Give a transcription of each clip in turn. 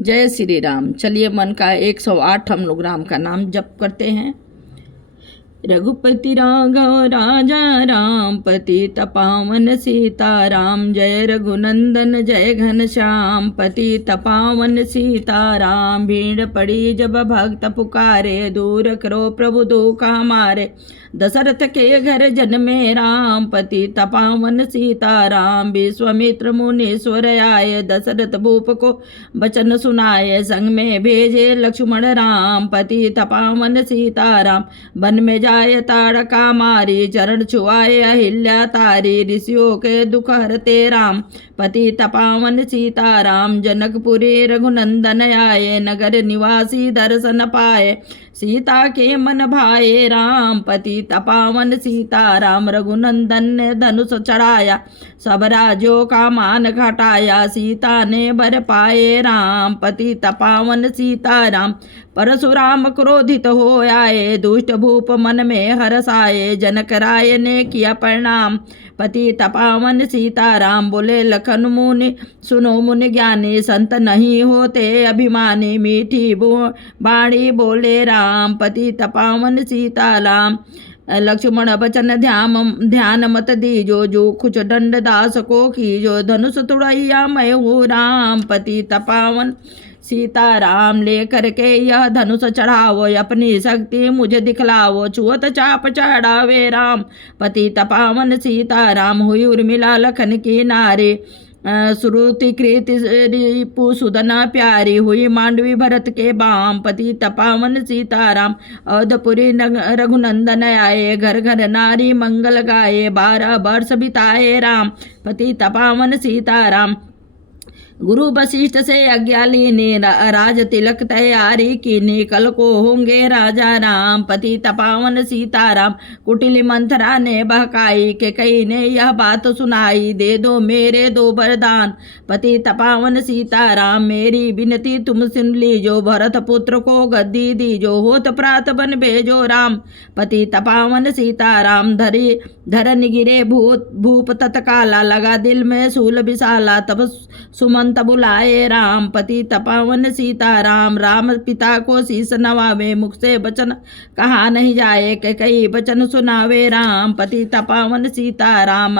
जय श्री राम। चलिए मन का 108 हम लोग राम का नाम जप करते हैं। रघुपति राघव राजा राम, पतित पावन सीताराम। जय रघुनंदन जय घनश्याम, पतित पावन सीताराम। भीड़ पड़ी जब भक्त पुकारे, दूर करो प्रभु दुख हमारे। दशरथ के घर जन्मे राम, पतित पावन सीताराम। विश्वामित्र मुनीश्वर आए, दशरथ भूप को वचन सुनाए। संग में भेजे लक्ष्मण राम, पतित पावन सीताराम। वन में जाए ताड़का मारी, चरण छुआए अहिल्या तारी। ऋषियों के दुख हरते राम, पतित पावन सीताराम। जनकपुरी रघुनंदन आए, नगर निवासी दर्शन पाए। सीता के मन भाए राम, पतित पावन सीताराम। रघुनंदन ने धनुष चढ़ाया, सब राजों का मान घटाया। सीता ने बर पाए राम, पतित पावन सीताराम। परशुराम क्रोधित हो आए, दुष्ट भूप मन में हर्ष आए। जनक राय ने किया प्रणाम, पतित पावन सीताराम। बोले लखन मुनि सुनो मुनि ज्ञानी, संत नहीं होते अभिमानी। मीठी बाणी बोले राम, पतित पावन सीताराम। लक्ष्मण बचन ध्यान मत दीजो, जो कुछ दंड दास को कीजो। धनुष तुड़ैया मैं हूँ राम, पतित पावन सीताराम। लेकर के यह धनुष चढ़ावो, अपनी शक्ति मुझे दिखलावो। छुअत चाप चढ़ावे राम, पतित पावन सीताराम। हुई उर्मिला लखन की नारी, श्रुति कृति रिपुसुदना प्यारी। हुई मांडवी भरत के बाम, पतित पावन सीताराम। अवधपुरी रघुनंदन आए, घर घर नारी मंगल गाए। 12 वर्ष बिताए राम, पतित पावन सीताराम। गुरु वशिष्ठ से आज्ञा लीनी, राज तिलक तैयारी कीनी। कल को होंगे राजा राम, पतित पावन सीताराम। कुटिल मंथरा ने बहकाई, के कई ने यह बात सुनाई। दे दो मेरे 2 वरदान, पतित पावन सीताराम। मेरी विनती तुम सुन लीजो, भरत पुत्र को गद्दी दीजो। होत प्रात बन भेजो राम, पतित पावन सीताराम। धरन गिरे भूप तत्काला, लगा दिल में शूल विशाला। तब सुमंत बुलाए राम, पतित पावन सीताराम। राम पिता को शीस नवावे, मुख से वचन कहा नहीं जाए। के कई वचन सुनावे राम, पतित पावन सीताराम।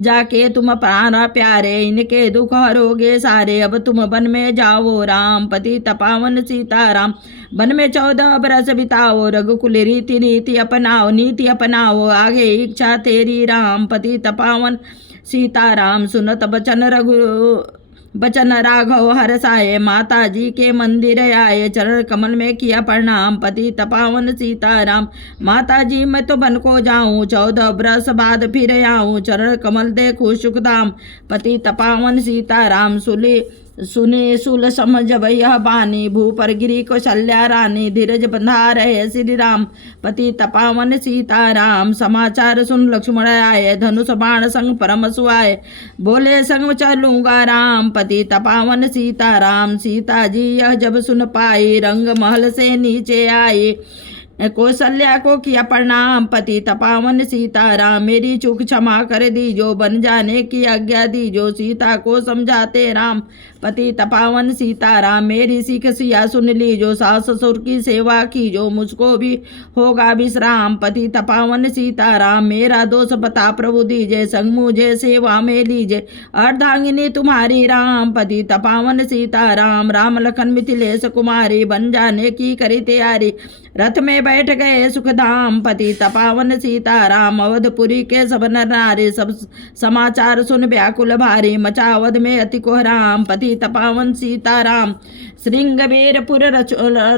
जाके तुम प्राण प्यारे, इनके दुख हरोगे सारे। अब तुम वन में जाओ राम, पतित पावन सीताराम। वन में 14 बरस बिताओ, रघुकुल रीति नीति अपनाओ। नीति अपनाओ, आगे इच्छा तेरी राम, पतित पावन सीताराम। सुनत बचन राघव हरसाए, माता जी के मंदिर आए। चरण कमल में किया प्रणाम, पतित पावन सीताराम। माता जी मैं तो बन को जाऊं, 14 बरस बाद फिर आऊं। चरण कमल देखूं सुखधाम, पतित पावन सीताराम। सुने सुल समझ यह बानी, भूपर गिरी कौशल्या रानी। धीरज बंधा रहे श्री राम, पतित पावन सीताराम। समाचार सुन लक्ष्मण आए, धनुष बाण संग परम सुआए। बोले संग चलूंगा राम, पतित पावन सीताराम। सीता जी यह जब सुन पाई, रंग महल से नीचे आई। कौशल्या को किया प्रणाम, पतित पावन सीताराम। मेरी चूक क्षमा कर दीजो, बन जाने की आज्ञा दीजो। सीता को समझाते राम, पतित पावन सीताराम। मेरी सीख सिया सुन लीजो, सास ससुर की सेवा कीजो। मुझको भी होगा विश्राम, पतित पावन सीताराम। मेरा दोष बता प्रभु दीजे, संग मुझे सेवा में लीजे। अर्धांगिनी तुम्हारी राम, पतित पावन सीताराम। राम लखन मिथिलेश कुमारी, बन जाने की करी तैयारी। रथ में बैठ गए सुखधाम, पतित पावन सीताराम। अवधपुरी के सब नर नारी, सब समाचार सुन व्याकुल भारी। मचा अवध में अति कोहराम, पतित पावन सीताराम। श्रृंगवीरपुर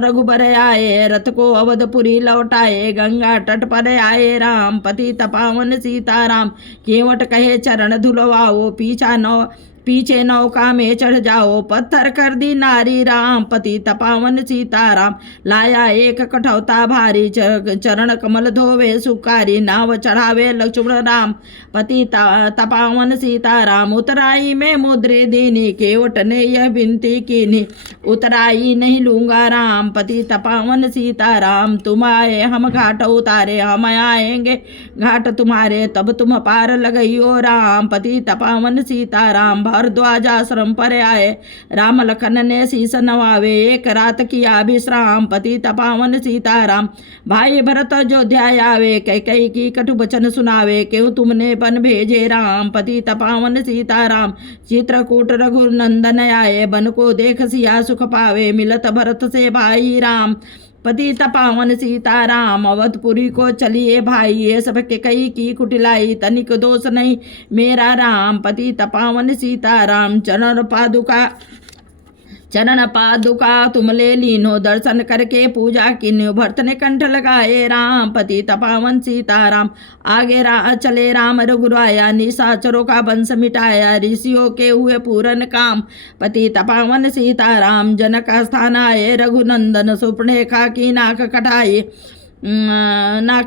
रघुबर आए, रथ को अवधपुरी लौटाए। गंगा तट पर आए राम, पतित पावन सीताराम। केवट कहे चरण धुलवाओ, पीछे नौका में चढ़ जाओ। पत्थर कर दी नारी राम, पतित पावन सीताराम। लाया एक कठौता भारी, चरण कमल धोवे सुकारी। नाव चढ़ावे लक्ष्मण राम, पतित पावन सीताराम। उतराई में मुद्रे दीनी, केवट ने यह विनती कीनी। उतराई नहीं लूंगा राम, पतित पावन सीताराम। तुम आए हम घाट उतारे, हम आएंगे घाट तुम्हारे। तब तुम पार लगइयो राम, पतित पावन सीताराम। भारद्वाज आश्रम पर आए। राम लखन ने शीस नवावे, एक रात किया विश्राम, पतित पावन सीताराम। भाई भरत अयोध्या आवे, कैकेयी की कटु वचन सुनावे, क्यों तुमने बन भेजे राम, पतित पावन सीताराम। चित्रकूट रघुनंदन आए, बन को देख सिया सुख पावे, मिलत भरत से भाई राम, पतित पावन सीताराम। अवधपुरी को चलिए भाई, ये सब कैकेयी की कुटिलाई, तनिक दोष नहीं मेरा राम, पतित पावन सीताराम। चरण पादुका तुम ले लीनो, दर्शन करके पूजा कीन्यो, भरत ने कंठ लगाए राम, पतित पावन सीताराम। आगे चले राम रघुराया, निशाचरों का वंश मिटाया, ऋषियों के हुए पूरन काम, पतित पावन सीताराम। जनक स्थान आए रघुनंदन, सुपर्णरेखा की नाक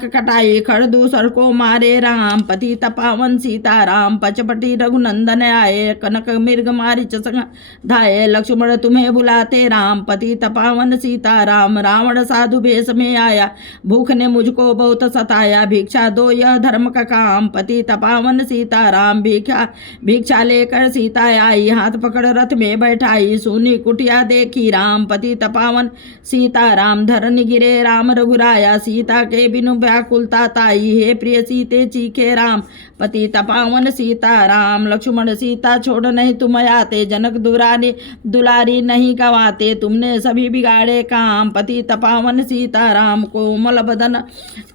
कटाई, खरदूसर को मारे राम, पतित पावन सीताराम। पचपटी रघुनंदन आए, कनक मृग मारीच संग धाये, लक्ष्मण तुम्हें बुलाते राम, पतित पावन सीताराम। रावण साधु भेष में आया, भूख ने मुझको बहुत सताया, भिक्षा दो यह धर्म का काम, पतित पावन सीताराम। भिक्षा लेकर सीता आई, हाथ पकड़ रथ में बैठाई, सोनी कुटिया देखी राम, पतित पावन सीताराम। धरनी गिरे राम रघुराया, सीता के बिनु व्याकुलता ताई, हे प्रिय सीते चीखे राम, पतित पावन सीताराम। लक्ष्मण सीता छोड़ नहीं तुम आते, जनक दुलारी नहीं गवाते, तुमने सभी बिगाड़े काम, पतित पावन सीताराम। कोमल बदन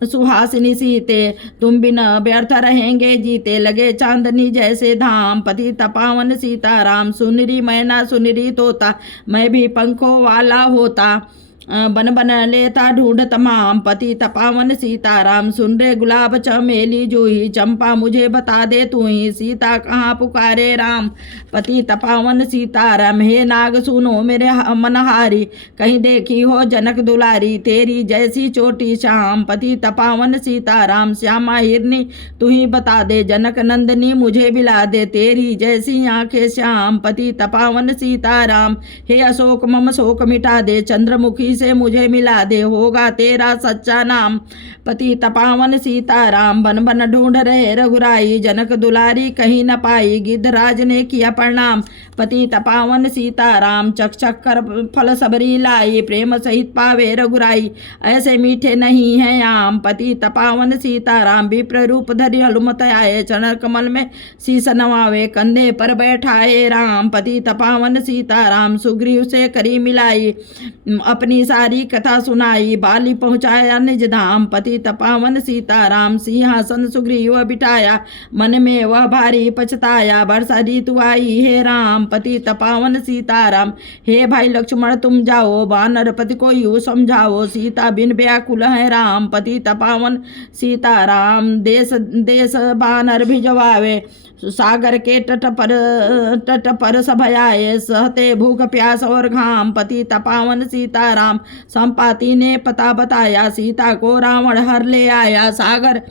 सुहासिनी सीते, तुम बिना व्यर्थ रहेंगे जीते, लगे चांदनी जैसे धाम, पतित पावन सीताराम। सुनरी मैना सुनरी तोता, मैं भी पंखों वाला होता, बन बन लेता ढूंढ तमाम, पतित पावन सीताराम। सुन रे गुलाब चमेली जूही, चंपा मुझे बता दे तू ही, सीता कहाँ पुकारे राम, पतित पावन सीताराम। हे नाग सुनो मेरे मनहारी, कहीं देखी हो जनक दुलारी, तेरी जैसी चोटी श्याम, पतित पावन सीताराम। श्यामा हिरनी तू ही बता दे, जनक नंदनी मुझे बिला दे, तेरी जैसी आंखें श्याम, पतित पावन सीताराम। हे अशोक मम शोक मिटा दे, चंद्रमुखी से मुझे मिला दे, होगा तेरा सच्चा नाम, पतित पावन सीताराम। बन बन ढूंढ रहे रघुराई, जनक दुलारी कहीं न पाई, गिद्धराज ने किया प्रणाम, पतित पावन सीताराम। चक चक कर फल सबरी लाई, प्रेम सहित पावे रघुराई, ऐसे मीठे नहीं हैं आम, पतित पावन सीताराम। विप्र रूप धरि हनुमत आए, चरण कमल में शीस नवावे, कंधे पर बैठाए राम, पतित पावन सीताराम। सुग्रीव से करी मिलाई, अपनी सारी कथा सुनाई, बाली पहुँचाया निज धाम, पतित पावन सीताराम। सिंहासन सुग्रीव बिठाया, मन में वह भारी पछताया, वर्षा ऋतु आई हे राम, पतित पावन सीताराम। हे भाई लक्ष्मण तुम जाओ, वानरपति को यूं समझाओ, सीता बिन व्याकुल है राम, पतित पावन सीताराम। देश देश बानर भिजवावे, सागर के तट पर सब आए, सहते भूख प्यास और घाम, पतित पावन सीताराम। संपाति ने पता बताया, सीता को रावण हर ले आया, सागर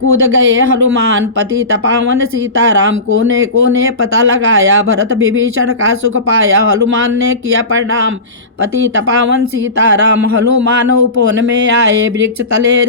कूद गए हनुमान, पतित पावन सीताराम। कोने कोने पता लगाया, भरत विभीषण का सुख पाया, हनुमान ने किया प्रणाम, पतित पावन सीताराम। हनुमान उपवन में आए, वृक्ष तले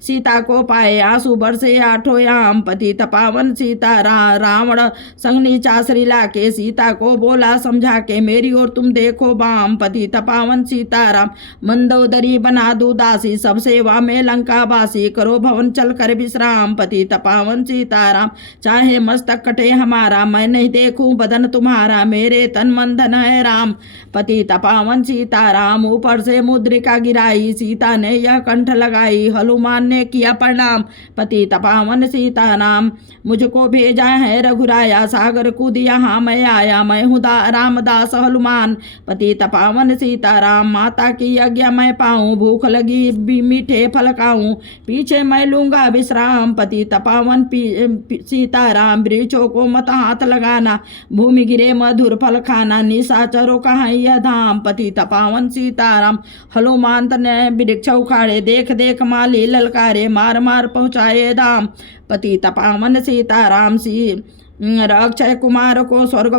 सीता को पाए, आंसू बरसे आठों याम, पतित पावन सीताराम। रावण संगनी चासरी लाके, सीता को बोला समझा के, मेरी ओर तुम देखो बाम, पतित पावन सीताराम। मंदोदरी बना दूं दासी, सब सेवा में लंका वासी, करो भवन चल कर विश्राम, पतित पावन सीताराम। चाहे मस्तक कटे हमारा, मैं नहीं देखूं बदन तुम्हारा, मेरे तन मन धन है राम, पतित पावन सीताराम। ऊपर से मुद्रिका गिराई, सीता ने यह कंठ लगाई, हनुमान ने किया प्रणाम, पतित पावन सीताराम। मुझको भेजा है रघुराया, सागर कूद यहाँ मैं आया, मैं हूँ रामदास हनुमान, पतित पावन सीताराम। माता की आज्ञा मैं पाऊँ, भूख लगी भी मीठे फल खाऊं, पीछे मैं लूंगा विश्राम, पतित पावन सीताराम। वृक्षों को मत हाथ लगाना, भूमि गिरे मधुर फल खाना, निशाचरों का है यह धाम, पतित पावन सीताराम। हनुमान ने वृक्ष उखाड़े, देख देख माली ललकारे, मार मार पहुँचाए धाम, पतित पावन सीताराम। अक्षय कुमार को स्वर्ग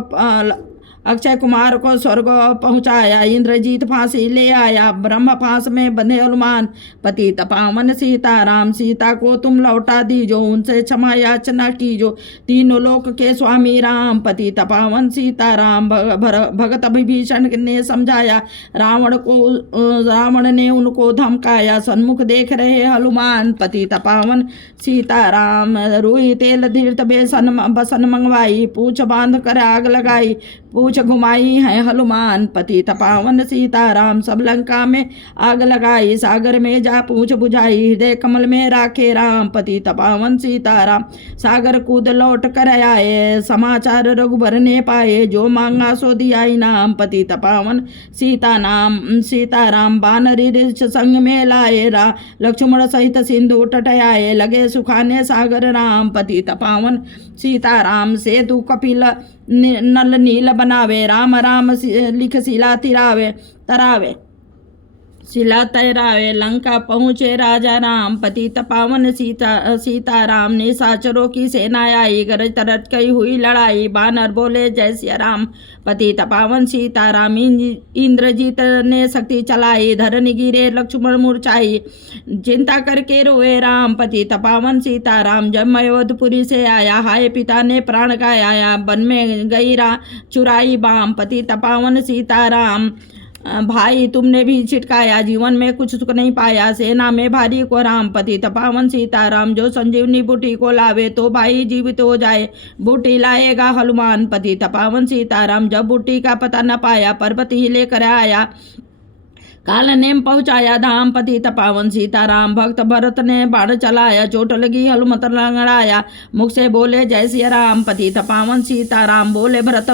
अक्षय कुमार को स्वर्ग पहुंचाया, इंद्रजीत फांसी ले आया, ब्रह्म फांस में बंधे हनुमान पतित पावन सीताराम। सीता को तुम लौटा दीजो, उनसे क्षमा याचना कीजो, तीनों लोक के स्वामी राम पतित पावन सीताराम। भगत विभीषण ने समझाया, रावण ने उनको धमकाया, सन्मुख देख रहे हनुमान पतित पावन सीताराम। रुई तेल धीर्थ बेसन बसन मंगवाई, पूछ बांध कर आग लगाई, पूछ घुमाई है हनुमान पतित पावन सीताराम। सब लंका में आग लगाई, सागर में जा पूछ बुझाई, हृदय कमल में राखे राम पतित पावन सीताराम। सागर कूद लौट कर आए, समाचार रघुबर ने पाए, जो मांगा सो दिया इनाम पतित पावन सीताराम। बानरी ऋष संग में लाए, लक्ष्मण सहित सिंधु टटयाए, लगे सुखाने सागर राम पतित पावन सीताराम। सेतु कपिल नल नील बनावे, राम राम लिख शिला तरावे, लंका पहुँचे राजा राम पतित पावन सीताराम। निशाचरों की सेना आई, गरज तरज कई हुई लड़ाई, बानर बोले जय सिया राम पतित पावन सीताराम। इंद्रजीत ने शक्ति चलाई, धरनी गिरे लक्ष्मण मूर्छाई, चिंता करके रोए राम पतित पावन सीताराम। जब अयोध्यापुरी से आया, हाय पिता ने प्राण गया, वन में गई चुराई बाम पतित पावन सीताराम। भाई तुमने भी छिटकाया, जीवन में कुछ सुख नहीं पाया, सेना में भारी को राम पतित पावन सीताराम। जो संजीवनी बूटी को लावे, तो भाई जीवित हो जाए, बूटी लाएगा हनुमान पतित पावन सीताराम। जब बूटी का पता न पाया, पर्वत ही लेकर आया, काल नेम पहुंचाया धाम पतित पावन सीताराम। भक्त भरत ने बाण चलाया, चोट लगी हनुमत लंगड़ाया, मुख से बोले जय सिया राम पतित पावन सीताराम। बोले भरत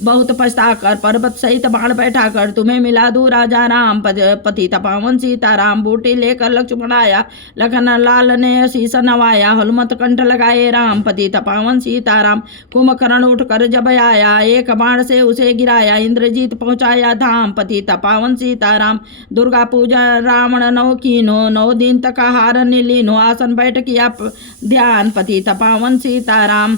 बहुत पछता कर, पर्वत सहित बाण बैठा कर, तुम्हें मिला दूं राजा राम पतित पावन सीताराम। बूटी लेकर लक्ष्मण आया, लखन लाल ने शीश नवाया, हनुमत कंठ लगाए राम पतित पावन सीताराम। कुंभकर्ण उठकर जब आया, एक बाण से उसे गिराया, इंद्रजीत पहुंचाया धाम पतित पावन सीताराम। दुर्गा पूजा रावण नौ कीनो, 9 दिन तक आहार नीलीनो, आसन बैठ किया ध्यान पतित पावन सीताराम।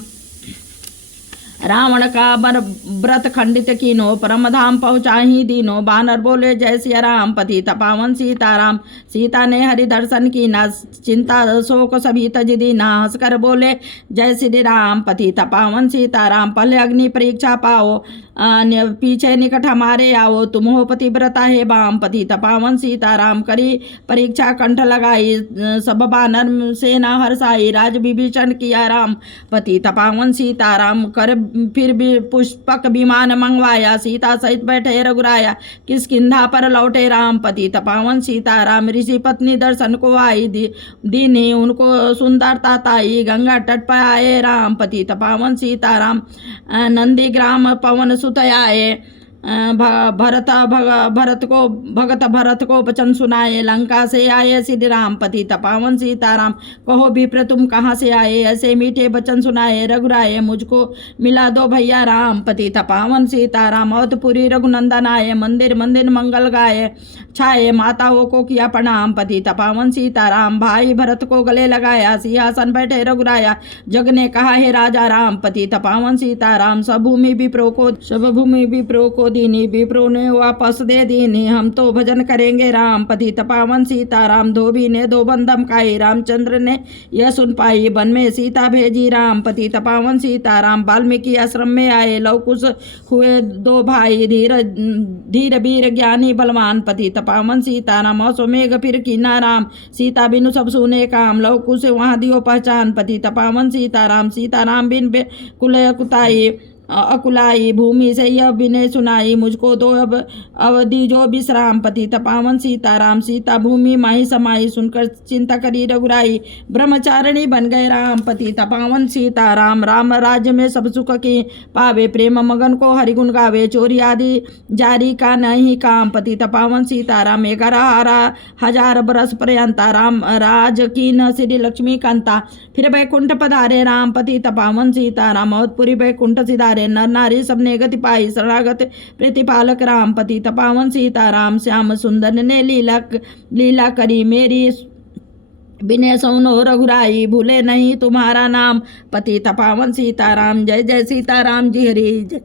रावण का व्रत खंडित कीनो, परम धाम पहुँचा ही दीनो, बानर बोले जय सिया राम पतित पावन सीताराम। सीता ने हरि दर्शन कीना, चिंता शोक सभी तज दीना, हंसकर बोले जय श्री राम पतित पावन सीताराम। पहले अग्नि परीक्षा पाओ, पीछे निकट हमारे आओ, तुम हो पतिव्रता है बाम पतित पावन सीताराम। करी परीक्षा कंठ लगाई, सब बानर सेना हर्षाई, राज विभीषण किया राम पतित पावन सीताराम। कर फिर भी पुष्पक विमान मंगवाया, सीता सहित बैठे रघुराया, किष्किंधा पर लौटे राम पतित पावन सीताराम। ऋषि पत्नी दर्शन को आई, दीनी उनको सुंदरता ताई, गंगा तट पर आए राम पतित पावन सीताराम। नंदी ग्राम पवन सुत आए, भरत को वचन सुनाए, लंका से आए श्री राम पतित पावन सीताराम। कहो विप्र तुम कहाँ से आए, ऐसे मीठे वचन सुनाए, रघुराए मुझको मिला दो भैया राम पतित पावन सीताराम। अवधपुरी रघुनंदन आए, मंदिर मंदिर मंगल गाए, छाए माताओं को किया प्रणाम पतित पावन सीताराम। भाई भरत को गले लगाया, सिंहासन बैठे रघुराया, जग ने कहा है राजा राम पतित पावन सीताराम। सब भूमि विप्रो को दीनी, विप्रो ने वापस दे दीनी, हम तो भजन करेंगे राम पतित पावन सीताराम। धोबी ने 2 बंधम खाई, रामचंद्र ने यह सुन पाई, वन में सीता भेजी राम पतित पावन सीताराम। वाल्मीकि आश्रम में आए, लवकुश हुए 2 भाई, धीर वीर ज्ञानी बलवान पतित पावन सीताराम। अश्वमेघ फिर कीना राम, सीता बिनु सब सुने काम, लवकुश वहाँ दियो पहचान पतित पावन सीताराम। सीताराम बिन कुलय कुताई, अकुलाई, भूमि से यह विनय सुनाई, मुझको दो अब अवधि जो विश्राम पतित पावन सीताराम। सीता भूमि माही समाई, सुनकर चिंता करी रघुराई, ब्रह्मचारिणी बन गए राम पतित पावन सीताराम। राम राज्य में सब सुख की पावे, प्रेम मगन को हरिगुण गावे, चोरी आदि जारी का नहीं काम पतित पावन सीताराम। 11,000 बरस पर्यंता राम राज कीन श्री लक्ष्मी कांता, फिर बैकुंठ पधारे राम पतित पावन सीताराम। अवधपुरी बैकुंठ सिधारे, नर नारी सबने गति पाई, शरणागत प्रतिपालक राम पतित पावन सीताराम। श्याम सुंदर ने लीला करी, मेरी बिने सुनो रघुराई, भूले नहीं तुम्हारा नाम पतित पावन सीताराम। जय जय सीताराम जी हरि जय।